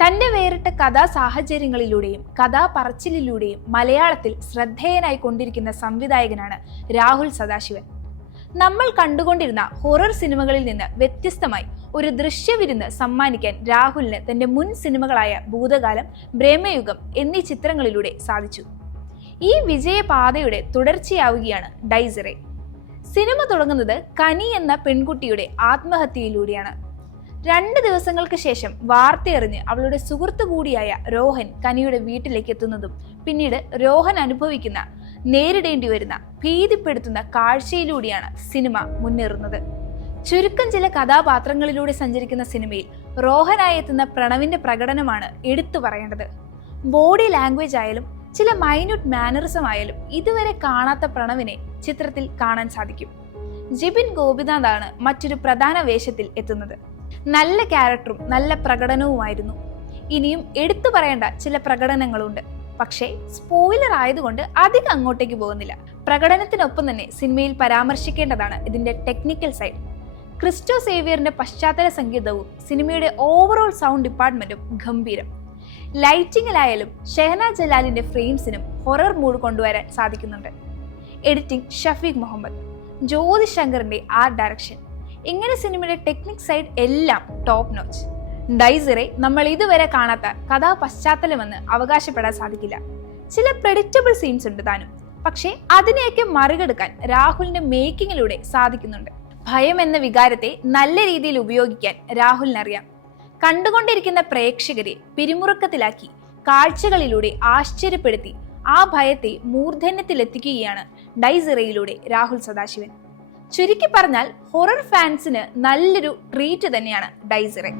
തന്റെ വേറിട്ട കഥാ സാഹചര്യങ്ങളിലൂടെയും കഥാപറച്ചിലിലൂടെയും മലയാളത്തിൽ ശ്രദ്ധേയനായി കൊണ്ടിരിക്കുന്ന സംവിധായകനാണ് രാഹുൽ സദാശിവൻ. നമ്മൾ കണ്ടുകൊണ്ടിരുന്ന ഹൊറർ സിനിമകളിൽ നിന്ന് വ്യത്യസ്തമായി ഒരു ദൃശ്യവിരുന്ന് സമ്മാനിക്കാൻ രാഹുലിന് തന്റെ മുൻ സിനിമകളായ ഭൂതകാലം, ബ്രഹ്മയുഗം എന്നീ ചിത്രങ്ങളിലൂടെ സാധിച്ചു. ഈ വിജയപാതയുടെ തുടർച്ചയാവുകയാണ് ഡൈസറെ. സിനിമ തുടങ്ങുന്നത് കനി എന്ന പെൺകുട്ടിയുടെ ആത്മഹത്യയിലൂടെയാണ്. 2 ദിവസങ്ങൾക്ക് ശേഷം വാർത്തയറിഞ്ഞ് അവളുടെ സുഹൃത്തു കൂടിയായ രോഹൻ കനിയുടെ വീട്ടിലേക്ക് എത്തുന്നതും പിന്നീട് രോഹൻ നേരിടേണ്ടി വരുന്ന ഭീതിപ്പെടുത്തുന്ന കാഴ്ചയിലൂടെയാണ് സിനിമ മുന്നേറുന്നത്. ചുരുക്കം ചില കഥാപാത്രങ്ങളിലൂടെ സഞ്ചരിക്കുന്ന സിനിമയിൽ റോഹനായി എത്തുന്ന പ്രണവിന്റെ പ്രകടനമാണ് എടുത്തു പറയേണ്ടത്. ബോഡി ലാംഗ്വേജ് ആയാലും ചില മൈന്യൂട്ട് മാനറിസം ഇതുവരെ കാണാത്ത പ്രണവിനെ ചിത്രത്തിൽ കാണാൻ സാധിക്കും. ജിബിൻ ഗോപിനാഥാണ് മറ്റൊരു പ്രധാന വേഷത്തിൽ എത്തുന്നത്. നല്ല ക്യാരക്ടറും നല്ല പ്രകടനവുമായിരുന്നു. ഇനിയും എടുത്തു പറയേണ്ട ചില പ്രകടനങ്ങളുണ്ട്. പക്ഷേ സ്പോയിലർ ആയതുകൊണ്ട് അധികം അങ്ങോട്ടേക്ക് പോകുന്നില്ല. പ്രകടനത്തിനൊപ്പം തന്നെ സിനിമയിൽ പരാമർശിക്കേണ്ടതാണ് ഇതിന്റെ ടെക്നിക്കൽ സൈഡ്. ക്രിസ്റ്റോ സേവിയറിന്റെ പശ്ചാത്തല സംഗീതവും സിനിമയുടെ ഓവറോൾ സൗണ്ട് ഡിപ്പാർട്ട്മെന്റും ഗംഭീരം. ലൈറ്റിങ്ങിലായാലും ഷെഹനാ ജലാലിന്റെ ഫ്രെയിംസിനും ഹൊറർ മൂഡ് കൊണ്ടുവരാൻ സാധിക്കുന്നുണ്ട്. എഡിറ്റിംഗ് ഷഫീഖ് മുഹമ്മദ്, ജ്യോതി ശങ്കറിന്റെ ആർട്ട് ഡയറക്ഷൻ, ഇങ്ങനെ സിനിമയുടെ ടെക്നിക് സൈഡ് എല്ലാം ടോപ്പ് നോച്ച്. ഡൈസറെ നമ്മൾ ഇതുവരെ കാണാത്ത കഥാ പശ്ചാത്തലമെന്ന് അവകാശപ്പെടാൻ സാധിക്കില്ല. ചില പ്രെഡിക്റ്റബിൾ സീൻസ് ഉണ്ട് താനും, പക്ഷേ അതിനെയൊക്കെ മറികടക്കാൻ രാഹുലിന്റെ മേക്കിങ്ങിലൂടെ സാധിക്കുന്നുണ്ട്. ഭയം എന്ന വികാരത്തെ നല്ല രീതിയിൽ ഉപയോഗിക്കാൻ രാഹുലിനറിയാം. കണ്ടുകൊണ്ടിരിക്കുന്ന പ്രേക്ഷകരെ പിരിമുറുക്കത്തിലാക്കി കാഴ്ചകളിലൂടെ ആശ്ചര്യപ്പെടുത്തി ആ ഭയത്തെ മൂർധന്യത്തിലെത്തിക്കുകയാണ് ഡൈസറയിലൂടെ രാഹുൽ സദാശിവൻ. ചുരുക്കി പറഞ്ഞാൽ ഹൊറർ ഫാൻസിന് നല്ലൊരു ട്രീറ്റ് തന്നെയാണ് ഡൈസറെ.